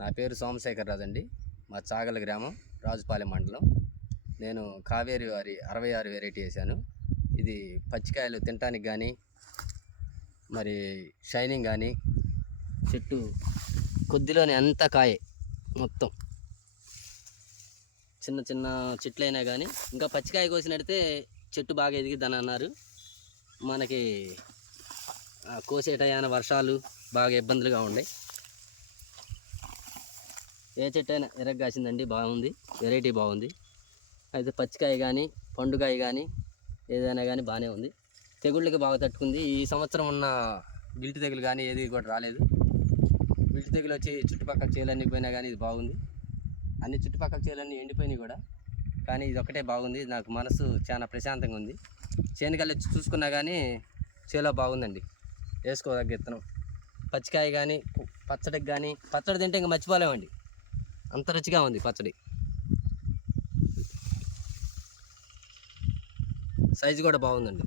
నా పేరు సోమశేఖర్ రాజు అండి. మా చాగల గ్రామం, రాజుపాలెం మండలం. నేను కావేరి వారి 66 వెరైటీ వేసాను. ఇది పచ్చికాయలు తినటానికి కానీ, మరి షైనింగ్ కానీ, చెట్టు కొద్దిలోనే అంతా కాయే మొత్తం. చిన్న చిన్న చెట్లైనా కానీ ఇంకా పచ్చికాయ కోసినట్టే చెట్టు బాగా ఎదిగిద్దని అన్నారు. మనకి కోసేటయాన వర్షాలు బాగా ఇబ్బందులుగా ఉన్నాయి. ఏ చెట్టు అయినా ఎరగ్గాసిందండి, బాగుంది, వెరైటీ బాగుంది. అయితే పచ్చికాయ కానీ పండుకాయ కానీ ఏదైనా కానీ బాగానే ఉంది. తెగుళ్ళకి బాగా తట్టుకుంది. ఈ సంవత్సరం ఉన్న గిల్టి తెగులు కానీ ఏది కూడా రాలేదు. గిల్టి తెగులు వచ్చి చుట్టుపక్కల చేలన్నీ పోయినా కానీ ఇది బాగుంది. అన్ని చుట్టుపక్కల చేలన్నీ ఎండిపోయినాయి కూడా, కానీ ఇది ఒకటే బాగుంది. నాకు మనసు చాలా ప్రశాంతంగా ఉంది. చేనుకల్లి చూసుకున్నా కానీ చేలో బాగుందండి. వేసుకోదగ్గ విత్తనం. పచ్చికాయ కానీ పచ్చడికి కానీ, పచ్చడి తింటే ఇంకా మర్చిపోలేమండి, అంత రుచిగా ఉంది పచ్చడి. సైజు కూడా బాగుందండి.